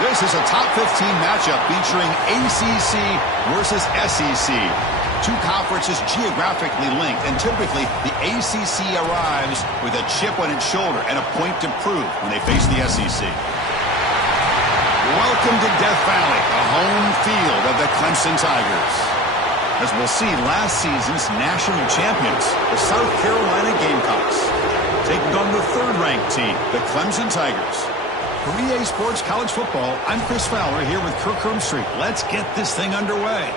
This is a top 15 matchup featuring ACC versus SEC. Two conferences geographically linked, and typically the ACC arrives with a chip on its shoulder and a point to prove when they face the SEC. Welcome to Death Valley, the home field of the Clemson Tigers. As we'll see, last season's national champions, the South Carolina Gamecocks, taking on the third-ranked team, the Clemson Tigers. For EA Sports College Football, I'm Chris Fowler here with Kirk Herbstreit. Let's get this thing underway.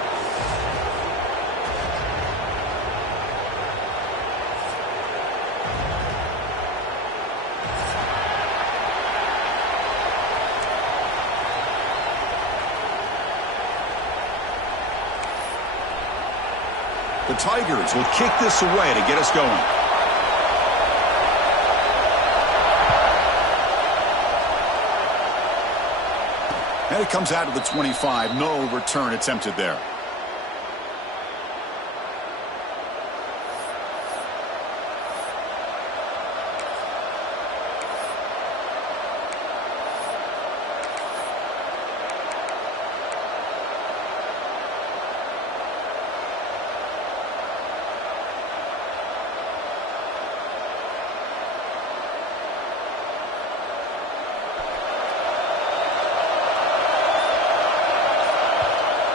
The Tigers will kick this away to get us going. And it comes out of the 25. No return attempted there.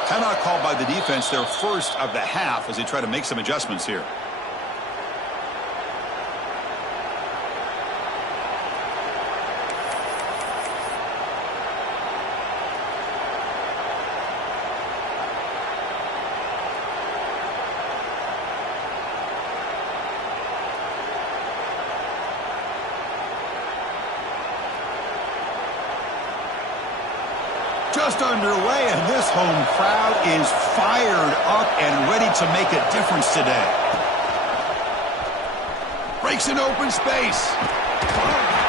Timeout called by the defense, their first of the half, as they try to make some adjustments here. Just underway, and this home crowd is fired up and ready to make a difference today. Breaks an open space.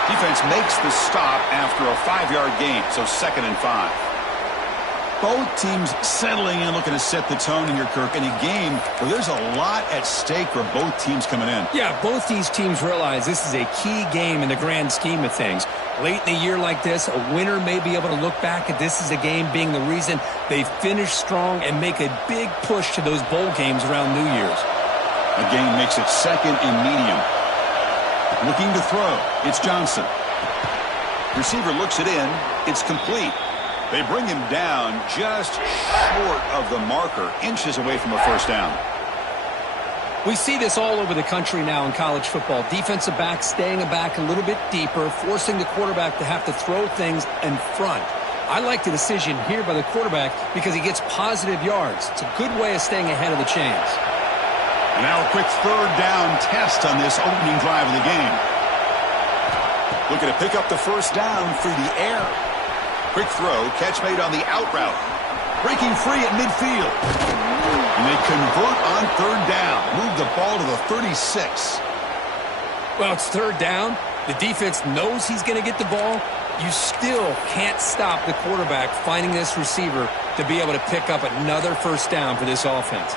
Defense makes the stop after a 5-yard gain, so 2nd and 5. Both teams settling in, looking to set the tone here, Kirk, in a game where there's a lot at stake for both teams coming in. Yeah, both these teams realize this is a key game in the grand scheme of things. Late in a year like this, a winner may be able to look back at this as a game being the reason they finish strong and make a big push to those bowl games around New Year's. The game makes it 2nd and medium. Looking to throw. It's Johnson. Receiver looks it in. It's complete. They bring him down just short of the marker, inches away from a first down. We see this all over the country now in college football. Defensive backs staying back a little bit deeper, forcing the quarterback to have to throw things in front. I like the decision here by the quarterback because he gets positive yards. It's a good way of staying ahead of the chains. And now a quick third down test on this opening drive of the game. Looking to pick up the first down through the air. Quick throw, catch made on the out route. Breaking free at midfield. And they convert on third down. Move the ball to the 36. Well, it's third down. The defense knows he's going to get the ball. You still can't stop the quarterback finding this receiver to be able to pick up another first down for this offense.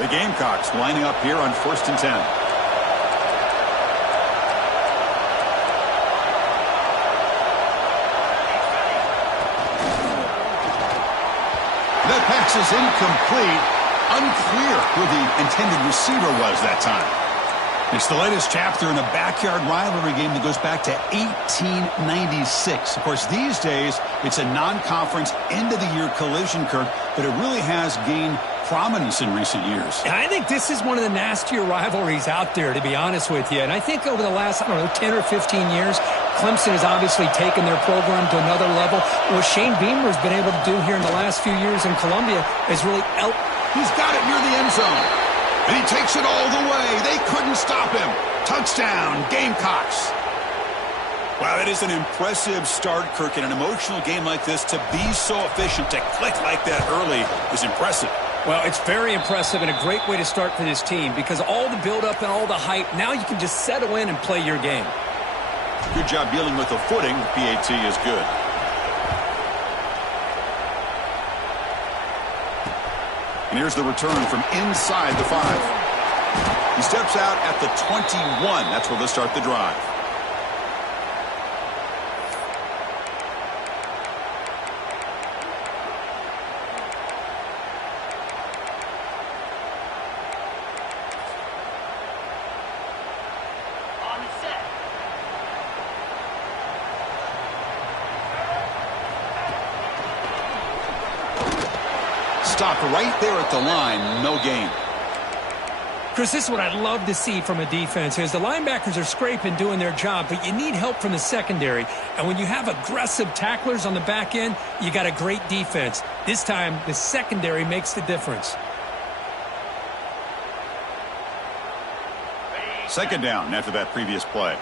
The Gamecocks lining up here on 1st and 10. That pass is incomplete. Unclear who the intended receiver was that time. It's the latest chapter in a backyard rivalry game that goes back to 1896. Of course, these days, it's a non-conference end-of-the-year collision, Kirk, but it really has gained prominence in recent years. And I think this is one of the nastier rivalries out there, to be honest with you. And I think over the last, 10 or 15 years, Clemson has obviously taken their program to another level. What Shane Beamer has been able to do here in the last few years in Columbia is really He's got it near the end zone. And he takes it all the way. They couldn't stop him. Touchdown, Gamecocks. Wow, that is an impressive start, Kirk. In an emotional game like this, to be so efficient, to click like that early is impressive. Well, it's very impressive and a great way to start for this team because all the build-up and all the hype, now you can just settle in and play your game. Good job dealing with the footing. PAT is good. And here's the return from inside the 5. He steps out at the 21. That's where they'll start the drive. Stopped right there at the line. No gain. Chris, this is what I'd love to see from a defense. As the linebackers are scraping, doing their job, but you need help from the secondary. And when you have aggressive tacklers on the back end, you got a great defense. This time, the secondary makes the difference. Second down after that previous play.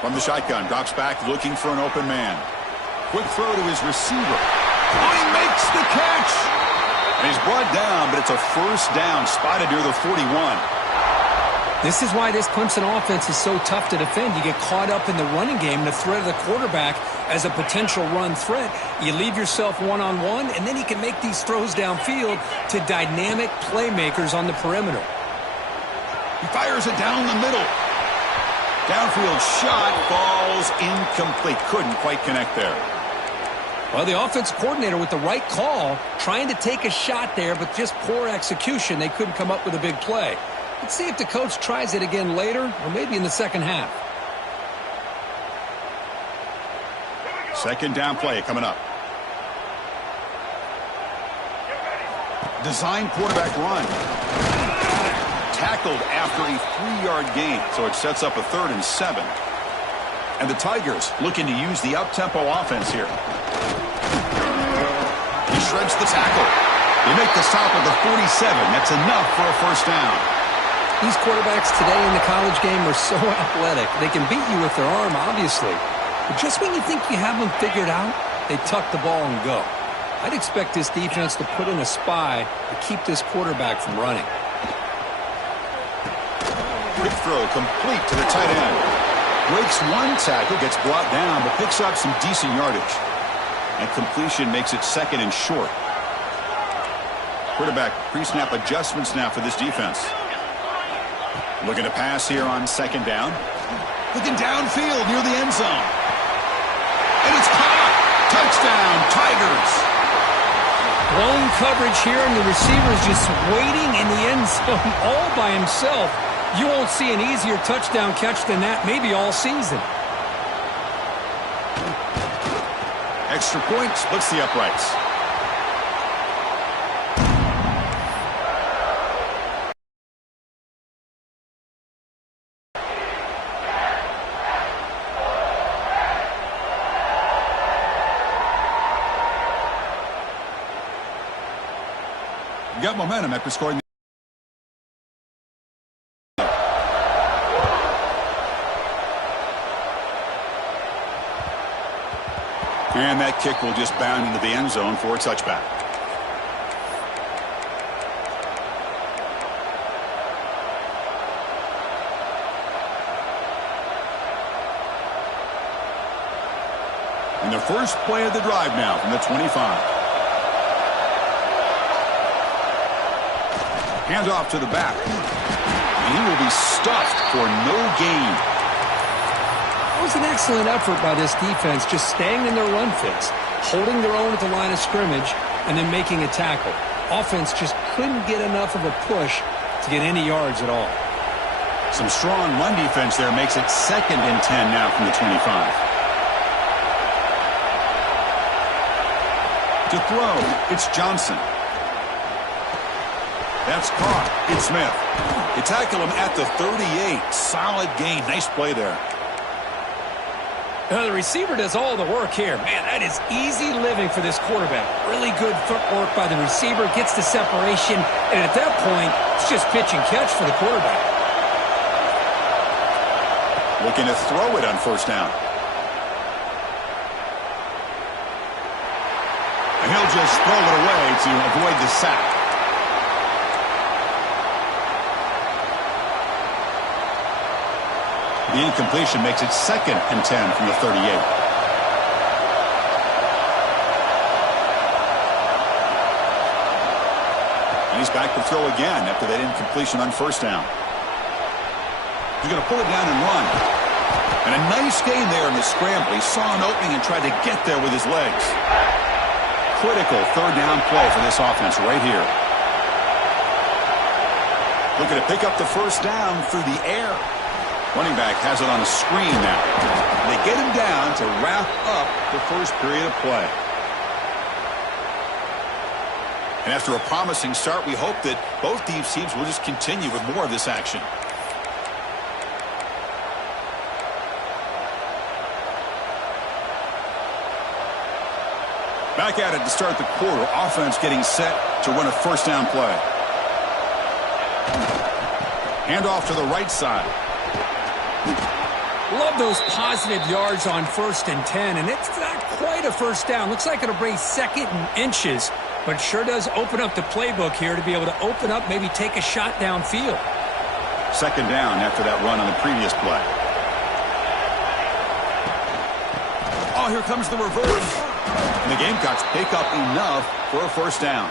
From the shotgun, drops back looking for an open man. Quick throw to his receiver. Oh, he makes the catch. And he's brought down, but it's a first down spotted near the 41. This is why this Clemson offense is so tough to defend. You get caught up in the running game, the threat of the quarterback as a potential run threat. You leave yourself one-on-one, and then you can make these throws downfield to dynamic playmakers on the perimeter. He fires it down the middle. Downfield shot falls incomplete. Couldn't quite connect there. Well, the offensive coordinator with the right call, trying to take a shot there, but just poor execution. They couldn't come up with a big play. Let's see if the coach tries it again later, or maybe in the second half. Second down play coming up. Design quarterback run. Tackled after a 3-yard gain, so it sets up a 3rd and 7. And the Tigers looking to use the up-tempo offense here. He shreds the tackle. They make the stop at the 47. That's enough for a first down. These quarterbacks today in the college game are so athletic. They can beat you with their arm, obviously. But just when you think you have them figured out, they tuck the ball and go. I'd expect this defense to put in a spy to keep this quarterback from running. Quick throw complete to the tight end. Breaks one tackle, gets brought down, but picks up some decent yardage. And completion makes it 2nd and short. Quarterback pre-snap adjustments now for this defense. Looking to pass here on 2nd down. Looking downfield near the end zone. And it's caught. Touchdown, Tigers. Blown coverage here, and the receiver is just waiting in the end zone all by himself. You won't see an easier touchdown catch than that, maybe all season. Extra point splits the uprights. Got momentum after scoring. And that kick will just bound into the end zone for a touchback. And the first play of the drive now from the 25. Hands off to the back. And he will be stuffed for no gain. That was an excellent effort by this defense, just staying in their run fits, holding their own at the line of scrimmage, and then making a tackle. Offense just couldn't get enough of a push to get any yards at all. Some strong run defense there makes it 2nd and 10 now from the 25. To throw, it's Johnson. That's caught. It's Smith. They tackle him at the 38. Solid gain. Nice play there. The receiver does all the work here. Man, that is easy living for this quarterback. Really good footwork by the receiver. Gets the separation. And at that point, it's just pitch and catch for the quarterback. Looking to throw it on first down. And he'll just throw it away to avoid the sack. The incompletion makes it 2nd and 10 from the 38. he's back to throw again after that incompletion on first down. He's going to pull it down and run. And a nice gain there in the scramble. He saw an opening and tried to get there with his legs. Critical third down play for this offense right here. Looking to pick up the first down through the air. Running back has it on a screen now. They get him down to wrap up the first period of play. And after a promising start, we hope that both these teams will just continue with more of this action. Back at it to start the quarter. Offense getting set to run a first down play. Handoff to the right side. Love those positive yards on 1st and 10, and it's not quite a first down. Looks like it'll bring 2nd and inches, but sure does open up the playbook here to be able to open up, maybe take a shot downfield. 2nd down after that run on the previous play. Oh, here comes the reverse. And the Gamecocks pick up enough for a first down.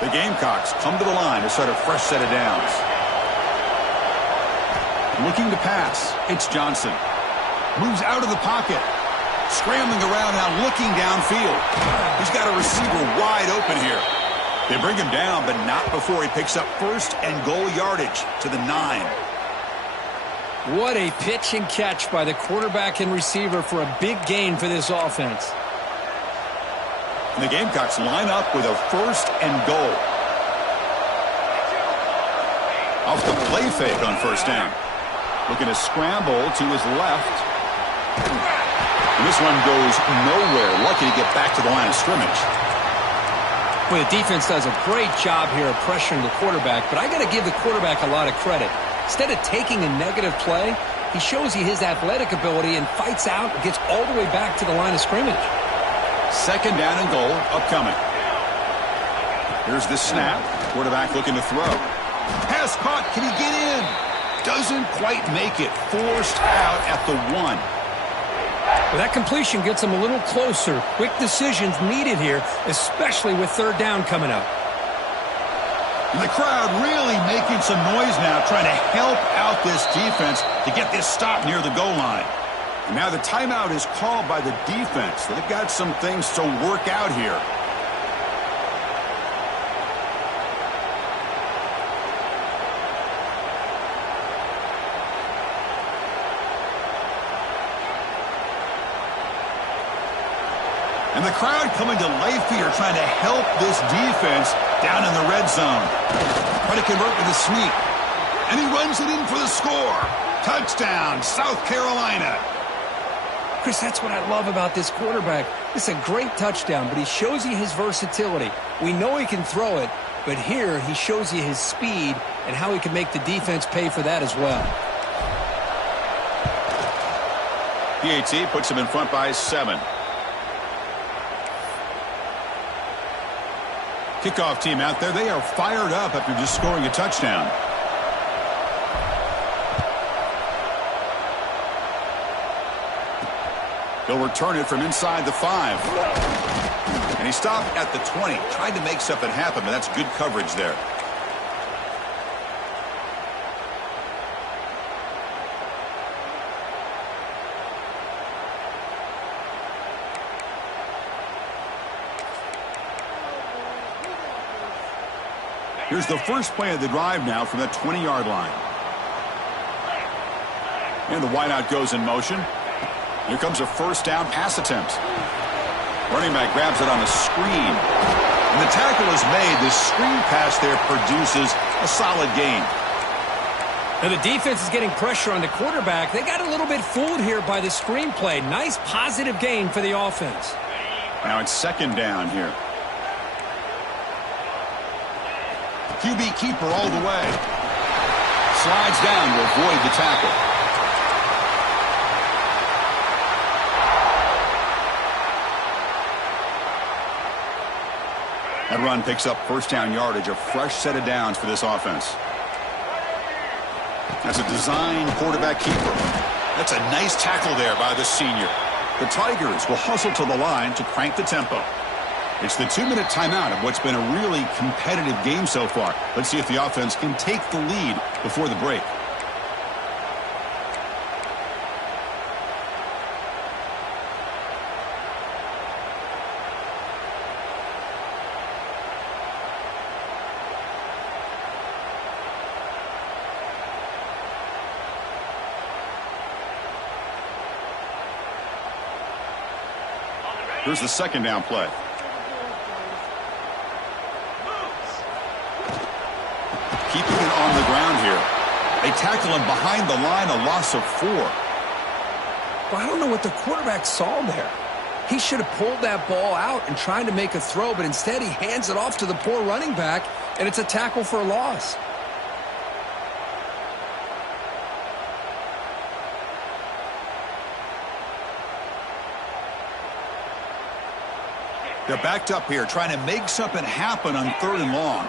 The Gamecocks come to the line to start a fresh set of downs. Looking to pass. It's Johnson. Moves out of the pocket. Scrambling around now, looking downfield. He's got a receiver wide open here. They bring him down, but not before he picks up 1st and goal yardage to the 9. What a pitch and catch by the quarterback and receiver for a big gain for this offense. And the Gamecocks line up with a 1st and goal. Off the play fake on first down. Looking to scramble to his left. And this one goes nowhere. Lucky to get back to the line of scrimmage. Well, the defense does a great job here of pressuring the quarterback, but I got to give the quarterback a lot of credit. Instead of taking a negative play, he shows you his athletic ability and fights out and gets all the way back to the line of scrimmage. 2nd down and goal upcoming. Here's the snap. Quarterback looking to throw. Pass caught. Can he get in? Doesn't quite make it. Forced out at the 1. Well, that completion gets him a little closer. Quick decisions needed here, especially with 3rd down coming up. And the crowd really making some noise now, trying to help out this defense to get this stop near the goal line. And now the timeout is called by the defense. They've got some things to work out here. And the crowd coming to life here, trying to help this defense down in the red zone. Try to convert with a sneak. And he runs it in for the score. Touchdown, South Carolina. Chris, that's what I love about this quarterback. It's a great touchdown, but he shows you his versatility. We know he can throw it, but here he shows you his speed and how he can make the defense pay for that as well. PAT puts him in front by 7. Kickoff team out there, they are fired up after just scoring a touchdown. He'll return it from inside the 5. And he stopped at the 20. Tried to make something happen, but that's good coverage there. Here's the first play of the drive now from the 20-yard line. And the wideout goes in motion. Here comes a first down pass attempt. Running back grabs it on the screen. And the tackle is made. The screen pass there produces a solid gain. Now the defense is getting pressure on the quarterback. They got a little bit fooled here by the screen play. Nice positive gain for the offense. Now it's 2nd down here. QB keeper all the way. Slides down to avoid the tackle. That run picks up first down yardage, a fresh set of downs for this offense. That's a design quarterback keeper. That's a nice tackle there by the senior. The Tigers will hustle to the line to crank the tempo. It's the 2-minute timeout of what's been a really competitive game so far. Let's see if the offense can take the lead before the break. Here's the second down play. Keeping it on the ground here. They tackle him behind the line, a loss of 4. Well, I don't know what the quarterback saw there. He should have pulled that ball out and tried to make a throw, but instead he hands it off to the poor running back, and it's a tackle for a loss. They're backed up here, trying to make something happen on 3rd and long.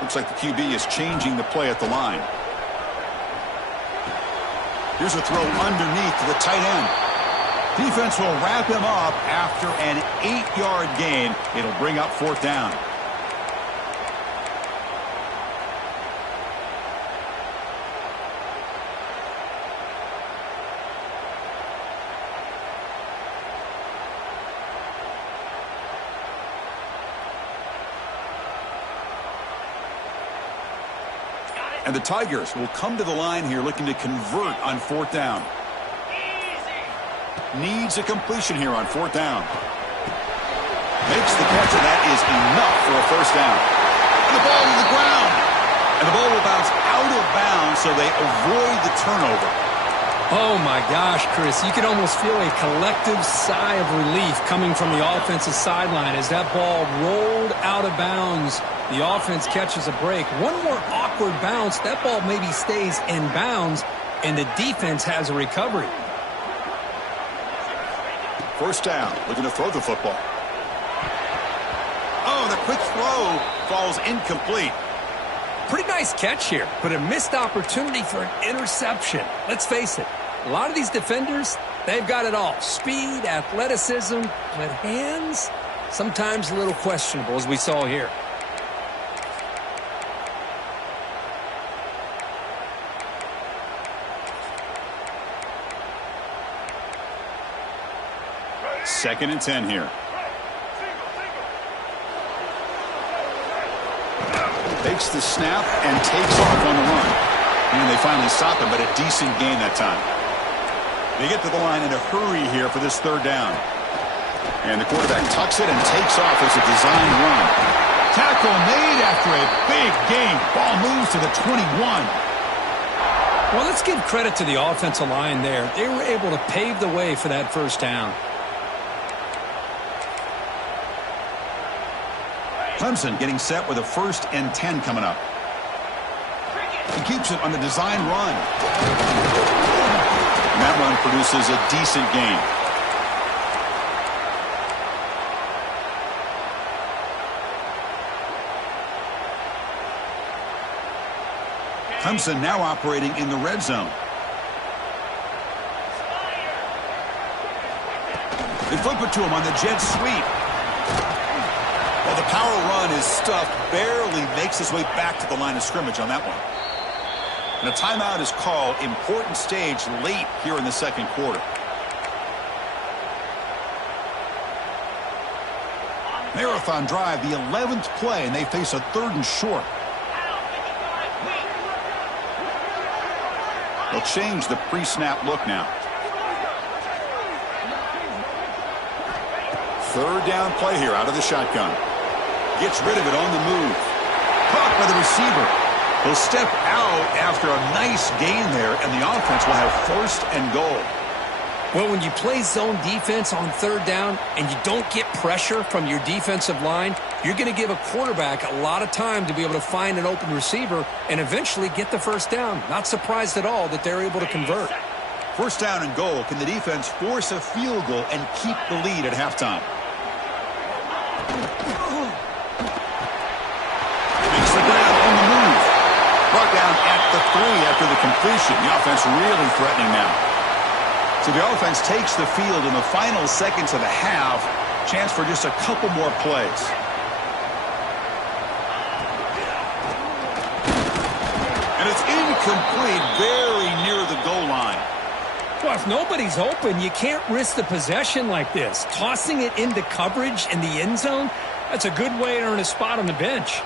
Looks like the QB is changing the play at the line. Here's a throw underneath to the tight end. Defense will wrap him up after an 8-yard gain. It'll bring up 4th down. And the Tigers will come to the line here looking to convert on 4th down. Needs a completion here on 4th down. Makes the catch, and that is enough for a 1st down. And the ball to the ground. And the ball will bounce out of bounds, so they avoid the turnover. Oh, my gosh, Chris. You can almost feel a collective sigh of relief coming from the offensive sideline as that ball rolled out of bounds. The offense catches a break. One more awkward bounce. That ball maybe stays in bounds, and the defense has a recovery. 1st down, looking to throw the football. Oh, the quick throw falls incomplete. Pretty nice catch here, but a missed opportunity for an interception. Let's face it, a lot of these defenders, they've got it all. Speed, athleticism, but hands, sometimes a little questionable, as we saw here. Second and 10 here. Takes the snap and takes off on the run. And they finally stop him, but a decent gain that time. They get to the line in a hurry here for this 3rd down. And the quarterback tucks it and takes off as a design run. Tackle made after a big gain. Ball moves to the 21. Well, let's give credit to the offensive line there. They were able to pave the way for that 1st down. Clemson getting set with a 1st and 10 coming up. He keeps it on the design run. And that run produces a decent gain. Clemson now operating in the red zone. They flip it to him on the jet sweep. Well, the power run is stuffed, barely makes his way back to the line of scrimmage on that one. And a timeout is called. Important stage late here in the 2nd quarter. Marathon drive, the 11th play, and they face a 3rd and short. They'll change the pre-snap look now. 3rd down play here out of the shotgun. Gets rid of it on the move. Caught by the receiver. He'll step out after a nice gain there, and the offense will have 1st and goal. Well, when you play zone defense on 3rd down and you don't get pressure from your defensive line, you're going to give a quarterback a lot of time to be able to find an open receiver and eventually get the 1st down. Not surprised at all that they're able to convert. 1st down and goal. Can the defense force a field goal and keep the lead at halftime? Makes the grab on the move. Brought down at the 3 after the completion. The offense really threatening now. So the offense takes the field in the final seconds of the half. Chance for just a couple more plays. And it's incomplete, very near the goal line. Well, if nobody's open, you can't risk the possession like this. Tossing it into coverage in the end zone, that's a good way to earn a spot on the bench.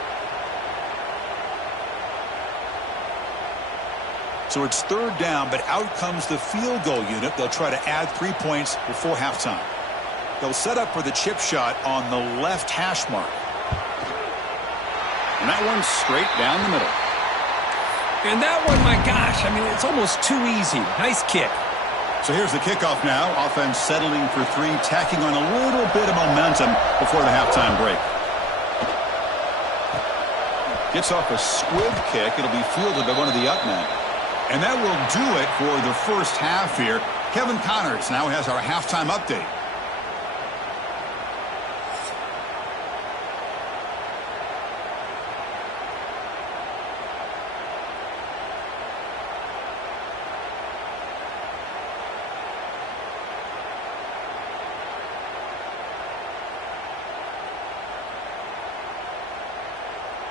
So it's 3rd down, but out comes the field goal unit. They'll try to add 3 points before halftime. They'll set up for the chip shot on the left hash mark. And that one's straight down the middle. And that one, my gosh, I mean, it's almost too easy. Nice kick. So here's the kickoff now. Offense settling for 3, tacking on a little bit of momentum before the halftime break. Gets off a squib kick. It'll be fielded by one of the up men. And that will do it for the first half here. Kevin Connors now has our halftime update.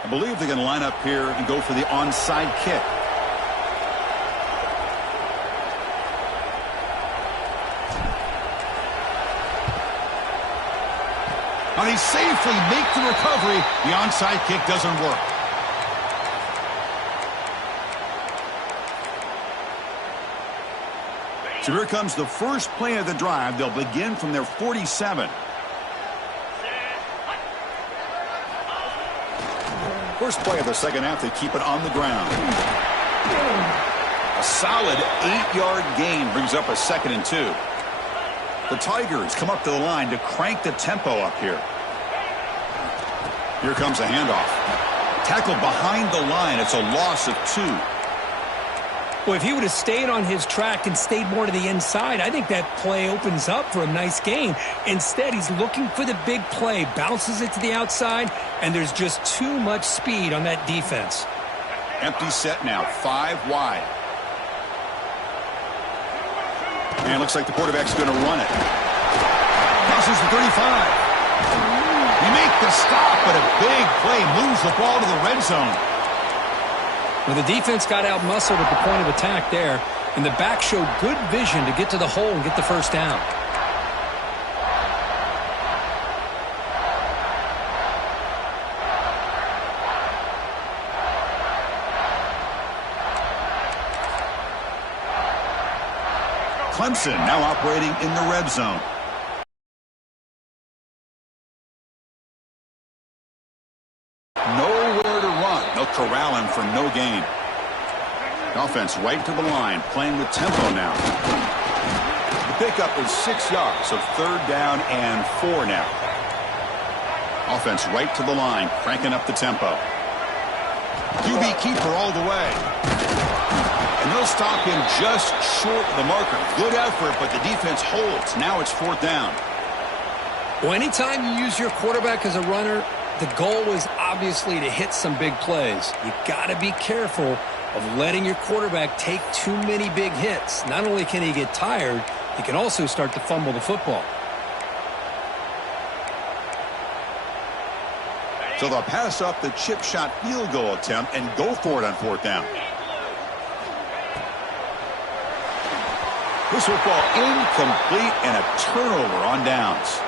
I believe they're going to line up here and go for the onside kick. Now they safely make the recovery. The onside kick doesn't work. So here comes the first play of the drive. They'll begin from their 47. First play of the second half, they keep it on the ground. A solid 8-yard gain brings up a 2nd and 2. The Tigers come up to the line to crank the tempo up here. Here comes a handoff. Tackled behind the line. It's a loss of 2. Well, if he would have stayed on his track and stayed more to the inside, I think that play opens up for a nice gain. Instead, he's looking for the big play, bounces it to the outside, and there's just too much speed on that defense. Empty set now, 5 wide. And it looks like the quarterback's going to run it. Crosses the 35. You make the stop, but a big play moves the ball to the red zone. Well, the defense got out-muscled at the point of attack there, and the back showed good vision to get to the hole and get the first down. Clemson now operating in the red zone. Nowhere to run. They'll corral him for no gain. Offense right to the line, playing with tempo now. The pickup is 6 yards, so 3rd down and 4 now. Offense right to the line, cranking up the tempo. QB keeper all the way. And they'll stop him just short of the marker. Good effort, but the defense holds. Now it's 4th down. Well, anytime you use your quarterback as a runner, the goal is obviously to hit some big plays. You got to be careful of letting your quarterback take too many big hits. Not only can he get tired, he can also start to fumble the football. So they'll pass up the chip shot field goal attempt and go for it on 4th down. This football incomplete and a turnover on downs.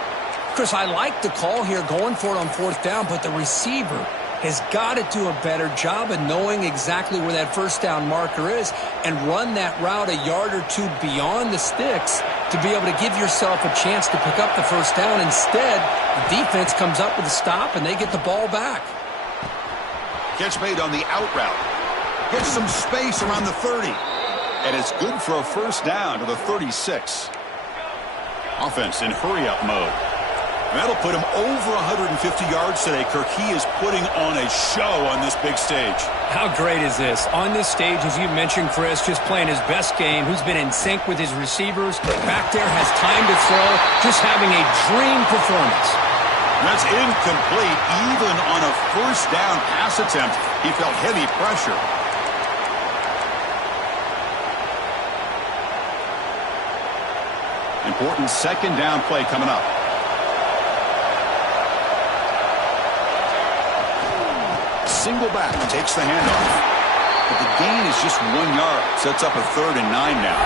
Chris, I like the call here going for it on 4th down, but the receiver has got to do a better job of knowing exactly where that first down marker is and run that route a yard or 2 beyond the sticks to be able to give yourself a chance to pick up the first down. Instead, the defense comes up with a stop and they get the ball back. Catch made on the out route. Gets some space around the 30. And it's good for a first down to the 36. Offense in hurry-up mode. That'll put him over 150 yards today. Kirk, he is putting on a show on this big stage. How great is this? On this stage, as you mentioned, Chris, just playing his best game, who's been in sync with his receivers. Back there, has time to throw, just having a dream performance. That's incomplete. Even on a first down pass attempt, he felt heavy pressure. Important second down play coming up. Single back, takes the handoff. But the gain is just 1 yard. Sets up a 3rd and 9 now.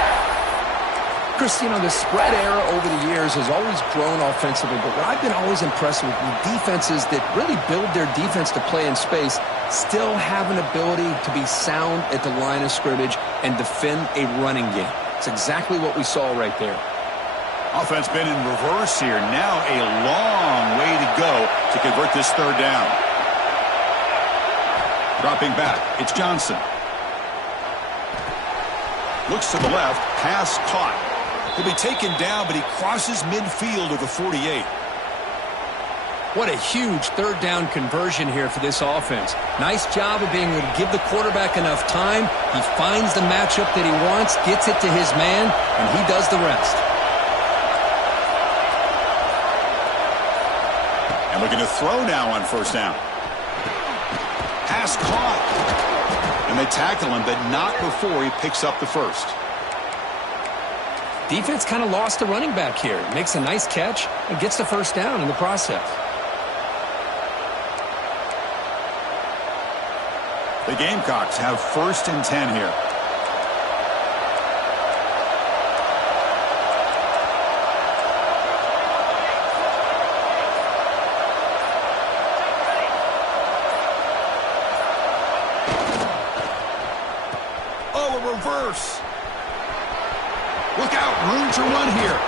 Chris, you know, the spread era over the years has always grown offensively, but what I've been always impressed with defenses that really build their defense to play in space still have an ability to be sound at the line of scrimmage and defend a running game. It's exactly what we saw right there. Offense been in reverse here. Now a long way to go to convert this 3rd down. Dropping back, it's Johnson. Looks to the left, pass caught. He'll be taken down, but he crosses midfield of the 48. What a huge 3rd down conversion here for this offense. Nice job of being able to give the quarterback enough time. He finds the matchup that he wants, gets it to his man, and he does the rest. And looking to throw now on 1st down. Pass caught. And they tackle him, but not before he picks up the 1st. Defense kind of lost the running back here. Makes a nice catch and gets the 1st down in the process. The Gamecocks have 1st and 10 here. Oh, a reverse. Look out, room to run here.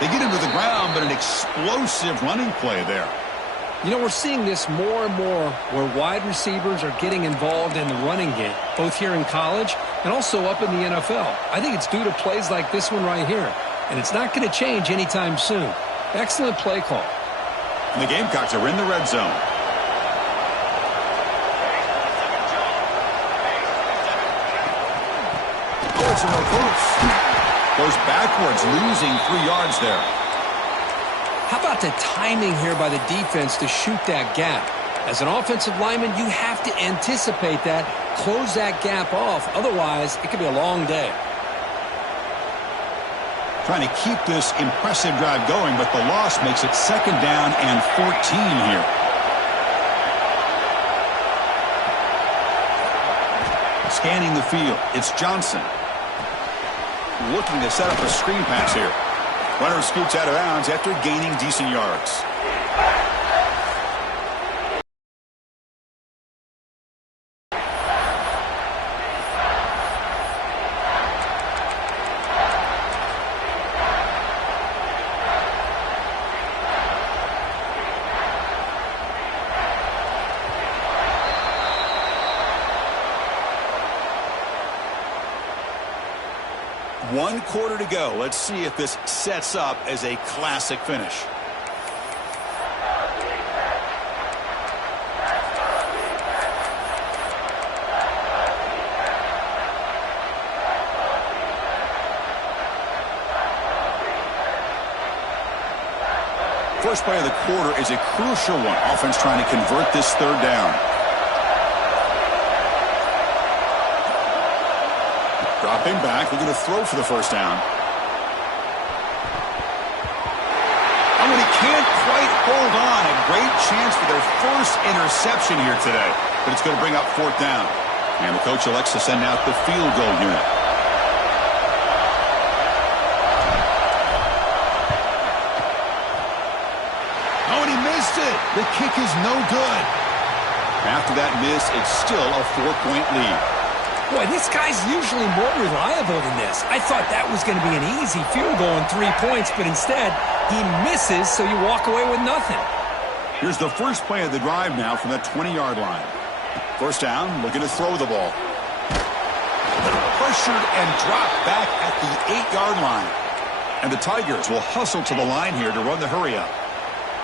They get him to the ground, but an explosive running play there. You know, we're seeing this more and more where wide receivers are getting involved in the running game, both here in college and also up in the NFL. I think it's due to plays like this one right here, and it's not going to change anytime soon. Excellent play call. And the Gamecocks are in the red zone. Oh, it's a reverse. Goes backwards, losing 3 yards there. How about the timing here by the defense to shoot that gap? As an offensive lineman, you have to anticipate that, close that gap off. Otherwise, it could be a long day. Trying to keep this impressive drive going, but the loss makes it 2nd down and 14 here. Scanning the field, it's Johnson. Looking to set up a screen pass here. Runner scoots out of bounds after gaining decent yards. One quarter to go. Let's see if this sets up as a classic finish. First play of the quarter is a crucial one. Offense trying to convert this 3rd down. Dropping back, we're going to throw for the 1st down. And when he can't quite hold on, a great chance for their first interception here today. But it's going to bring up 4th down. And the coach elects to send out the field goal unit. Oh, and he missed it. The kick is no good. After that miss, it's still a 4-point lead. Boy, this guy's usually more reliable than this. I thought that was going to be an easy field goal and 3 points, but instead, he misses, so you walk away with nothing. Here's the first play of the drive now from that 20-yard line. 1st down, looking to throw the ball. Pressured and dropped back at the 8-yard line. And the Tigers will hustle to the line here to run the hurry-up.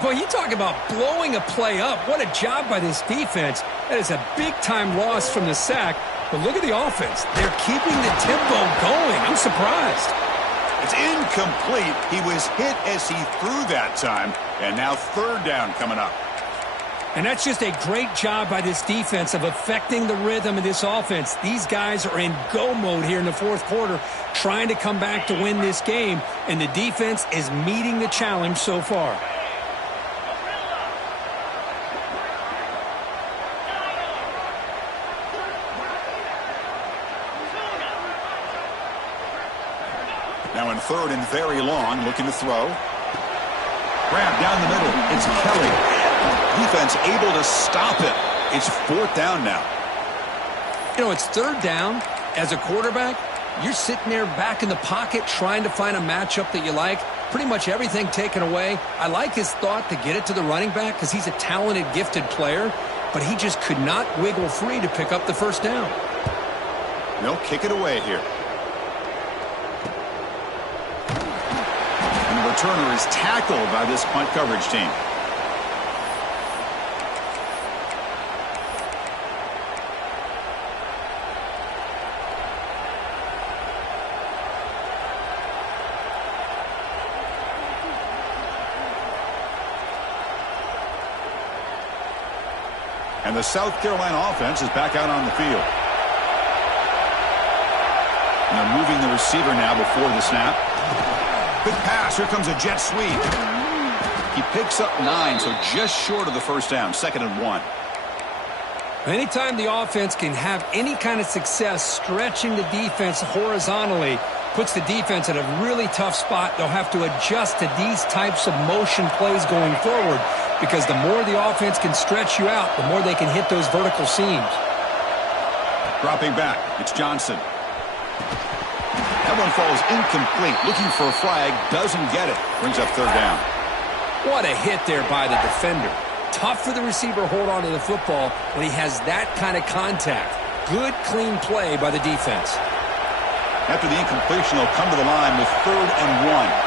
Boy, you talk about blowing a play up. What a job by this defense. That is a big-time loss from the sack. But look at the offense. They're keeping the tempo going. I'm surprised. It's incomplete. He was hit as he threw that time. And now 3rd down coming up. And that's just a great job by this defense of affecting the rhythm of this offense. These guys are in go mode here in the fourth quarter, trying to come back to win this game, and the defense is meeting the challenge so far. Now in third and very long, looking to throw. Grab down the middle. It's Kelly. Defense able to stop it. It's fourth down now. You know, it's third down. As a quarterback, you're sitting there back in the pocket trying to find a matchup that you like. Pretty much everything taken away. I like his thought to get it to the running back because he's a talented, gifted player, but he just could not wiggle free to pick up the first down. They'll kick it away here. And the returner is tackled by this punt coverage team. And the South Carolina offense is back out on the field. And they're moving the receiver now before the snap. Good pass. Here comes a jet sweep. He picks up 9, so just short of the first down. 2nd and 1. Anytime the offense can have any kind of success stretching the defense horizontally, puts the defense in a really tough spot. They'll have to adjust to these types of motion plays going forward, because the more the offense can stretch you out, the more they can hit those vertical seams. Dropping back, it's Johnson. That one falls incomplete. Looking for a flag, doesn't get it. Brings up third down. What a hit there by the defender. Tough for the receiver to hold on to the football when he has that kind of contact. Good, clean play by the defense. After the incompletion, they'll come to the line with 3rd and 1.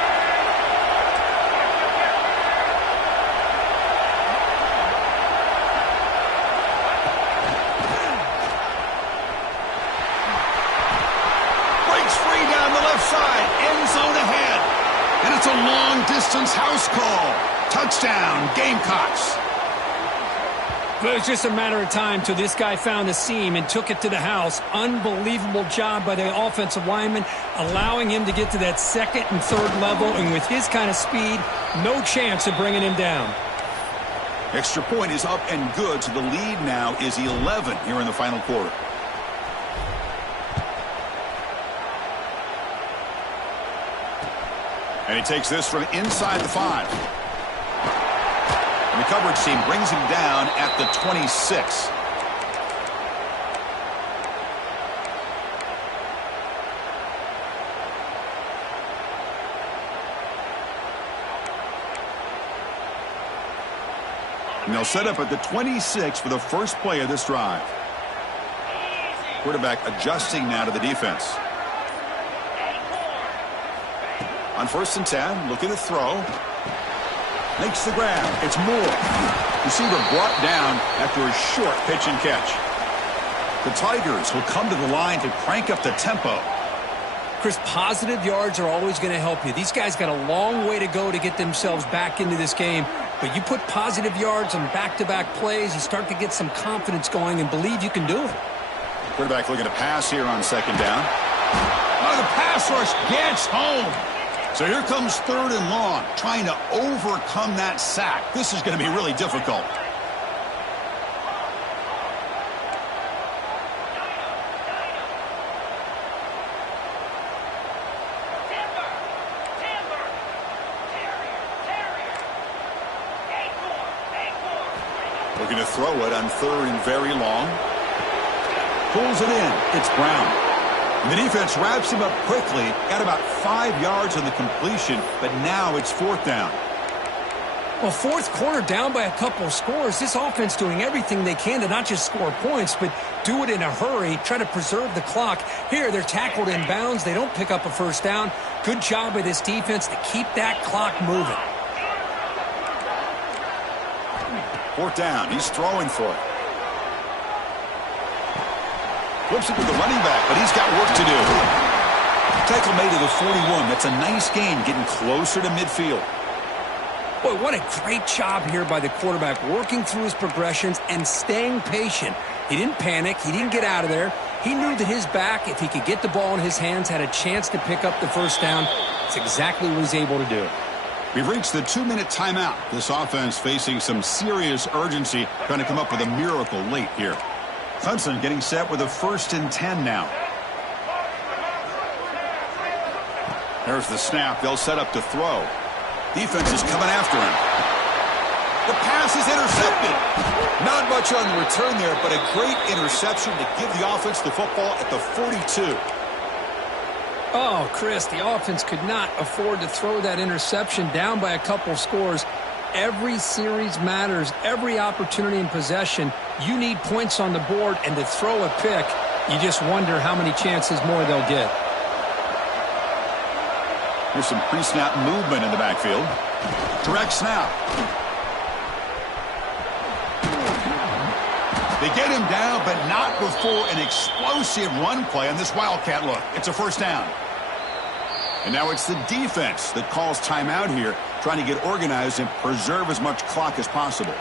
It's a long-distance house call. Touchdown, Gamecocks. But it was just a matter of time till this guy found a seam and took it to the house. Unbelievable job by the offensive lineman, allowing him to get to that 2nd and 3rd level. And with his kind of speed, no chance of bringing him down. Extra point is up and good, so the lead now is 11 here in the final quarter. And he takes this from inside the 5. And the coverage team brings him down at the 26. And they'll set up at the 26 for the first play of this drive. Quarterback adjusting now to the defense. On 1st and 10, looking to throw. Makes the grab. It's Moore. Receiver brought down after a short pitch and catch. The Tigers will come to the line to crank up the tempo. Chris, positive yards are always going to help you. These guys got a long way to go to get themselves back into this game. But you put positive yards on back-to-back plays, you start to get some confidence going and believe you can do it. Quarterback looking to pass here on 2nd down. Oh, the pass rush gets home. So here comes 3rd and long, trying to overcome that sack. This is going to be really difficult. Looking to throw it on 3rd and very long. Pulls it in. It's Brown. And the defense wraps him up quickly. Got about 5 yards on the completion, but now it's 4th down. Well, fourth quarter down by a couple of scores. This offense doing everything they can to not just score points, but do it in a hurry, try to preserve the clock. Here, they're tackled in bounds. They don't pick up a first down. Good job by this defense to keep that clock moving. 4th down. He's throwing for it. Flips it to the running back, but he's got work to do. Tackle made to the 41. That's a nice gain, getting closer to midfield. Boy, what a great job here by the quarterback, working through his progressions and staying patient. He didn't panic. He didn't get out of there. He knew that his back, if he could get the ball in his hands, had a chance to pick up the first down. It's exactly what he's able to do. We've reached the 2-minute timeout. This offense facing some serious urgency, trying to come up with a miracle late here. Clemson getting set with a 1st and 10 now. There's the snap. They'll set up to throw. Defense is coming after him. The pass is intercepted. Not much on the return there, but a great interception to give the offense the football at the 42. Oh, Chris, the offense could not afford to throw that interception down by a couple scores. Every series matters. Every opportunity in possession, you need points on the board, and to throw a pick, you just wonder how many chances more they'll get. Here's some pre-snap movement in the backfield. Direct snap. They get him down, but not before an explosive run play on this Wildcat look. It's a 1st down. And now it's the defense that calls timeout here, trying to get organized and preserve as much clock as possible.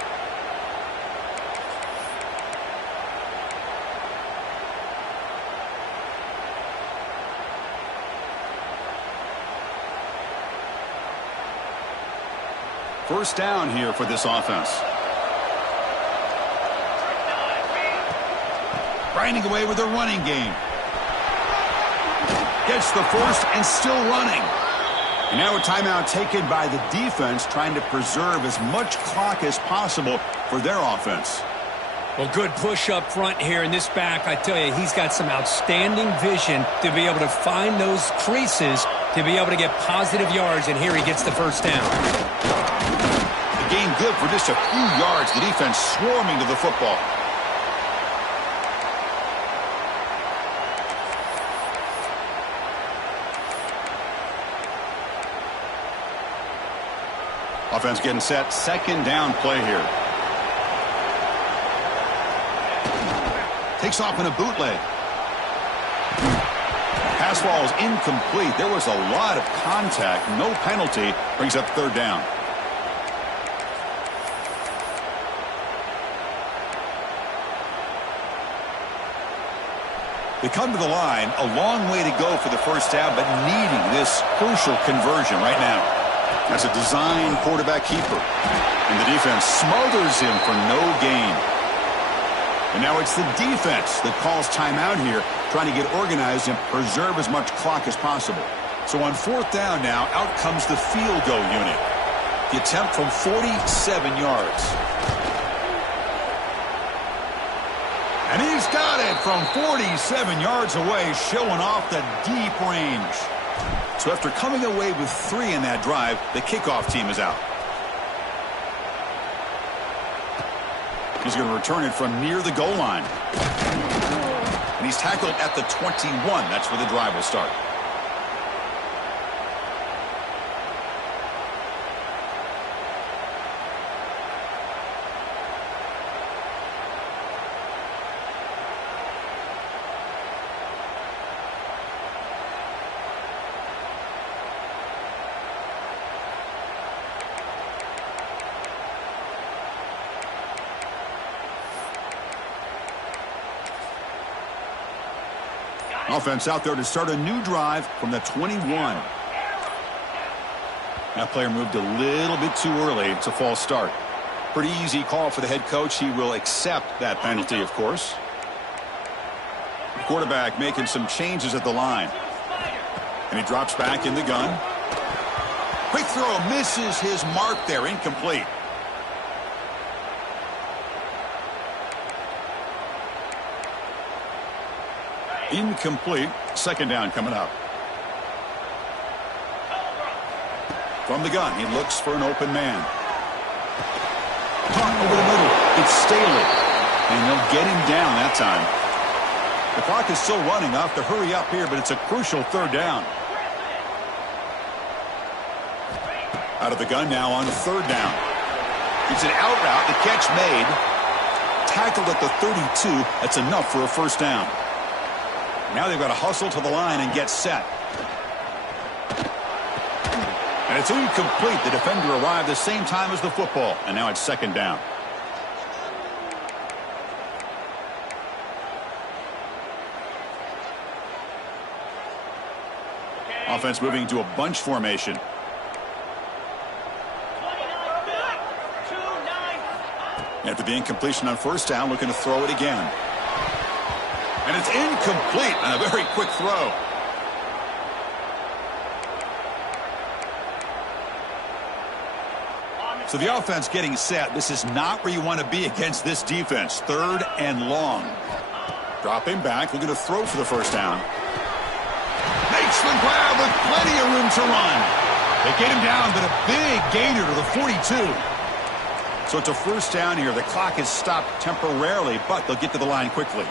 First down here for this offense. Grinding away with their running game. Gets the first and still running. And now a timeout taken by the defense, trying to preserve as much clock as possible for their offense. Well, good push up front here in this back. I tell you, he's got some outstanding vision to be able to find those creases, to be able to get positive yards, and here he gets the first down. The gain good for just a few yards. The defense swarming to the football. Offense getting set. 2nd down play here. Takes off in a bootleg. Pass ball is incomplete. There was a lot of contact. No penalty. Brings up 3rd down. They come to the line. A long way to go for the 1st down, but needing this crucial conversion right now. That's a design quarterback keeper. And the defense smothers him for no gain. And now it's the defense that calls timeout here, trying to get organized and preserve as much clock as possible. So on 4th down now, out comes the field goal unit. The attempt from 47 yards. And he's got it from 47 yards away, showing off the deep range. So after coming away with 3 in that drive, the kickoff team is out. He's going to return it from near the goal line. And he's tackled at the 21. That's where the drive will start. Offense out there to start a new drive from the 21. That player moved a little bit too early. It's a false start. Pretty easy call for the head coach. He will accept that penalty, of course. The quarterback making some changes at the line. And he drops back in the gun. Quick throw misses his mark there. Incomplete. Incomplete. 2nd down coming up. From the gun, he looks for an open man. Caught over the middle. It's Staley. And they'll get him down that time. The clock is still running. Off to hurry up here, but it's a crucial 3rd down. Out of the gun now on 3rd down. It's an out route. The catch made. Tackled at the 32. That's enough for a 1st down. Now they've got to hustle to the line and get set. And it's incomplete. The defender arrived the same time as the football, and now it's second down. Offense moving to a bunch formation. After the incompletion on first down, looking to throw it again. And it's incomplete on a very quick throw. So the offense getting set. This is not where you want to be against this defense. Third and long. Dropping back, looking to throw for the first down. Makes the grab with plenty of room to run. They get him down, but a big gainer to the 42. So it's a first down here. The clock is stopped temporarily, but they'll get to the line quickly.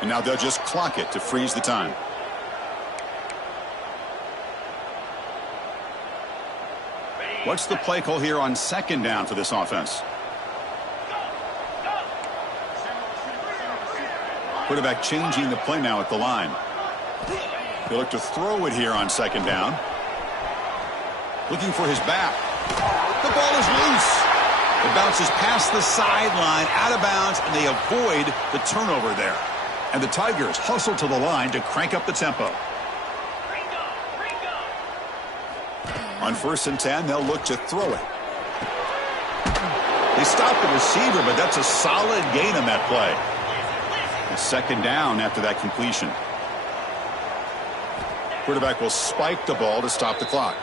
And now they'll just clock it to freeze the time. What's the play call here on second down for this offense? Quarterback changing the play now at the line. They look to throw it here on second down. Looking for his back. The ball is loose. It bounces past the sideline, out of bounds, and they avoid the turnover there. And the Tigers hustle to the line to crank up the tempo. On 1st and 10, they'll look to throw it. They stop the receiver, but that's a solid gain on that play. And second down after that completion. Quarterback will spike the ball to stop the clock.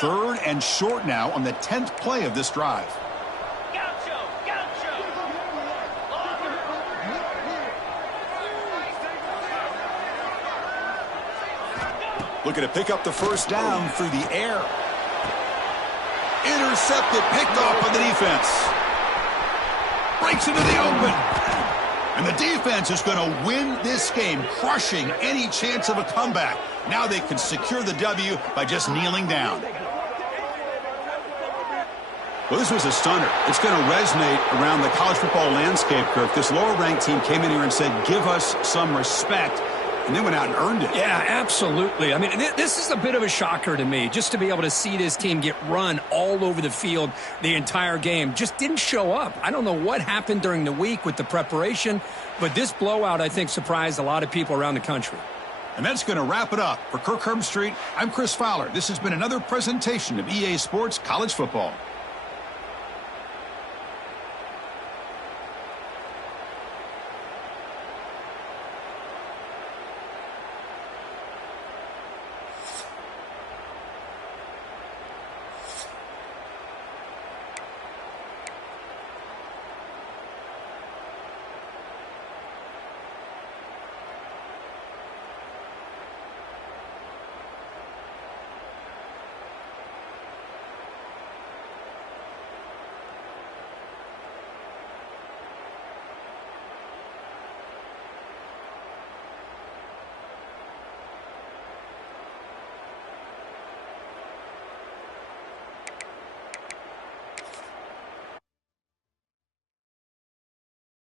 Third and short now on the 10th play of this drive. Looking to pick up the first down through the air. Intercepted, picked off by the defense. Breaks into the open. And the defense is going to win this game, crushing any chance of a comeback. Now they can secure the W by just kneeling down. Well, this was a stunner. It's going to resonate around the college football landscape, Kirk. This lower-ranked team came in here and said, give us some respect, and they went out and earned it. Yeah, absolutely. I mean, this is a bit of a shocker to me, just to be able to see this team get run all over the field the entire game. Just didn't show up. I don't know what happened during the week with the preparation, but this blowout, I think, surprised a lot of people around the country. And that's going to wrap it up. For Kirk Herbstreit, I'm Chris Fowler. This has been another presentation of EA Sports College Football.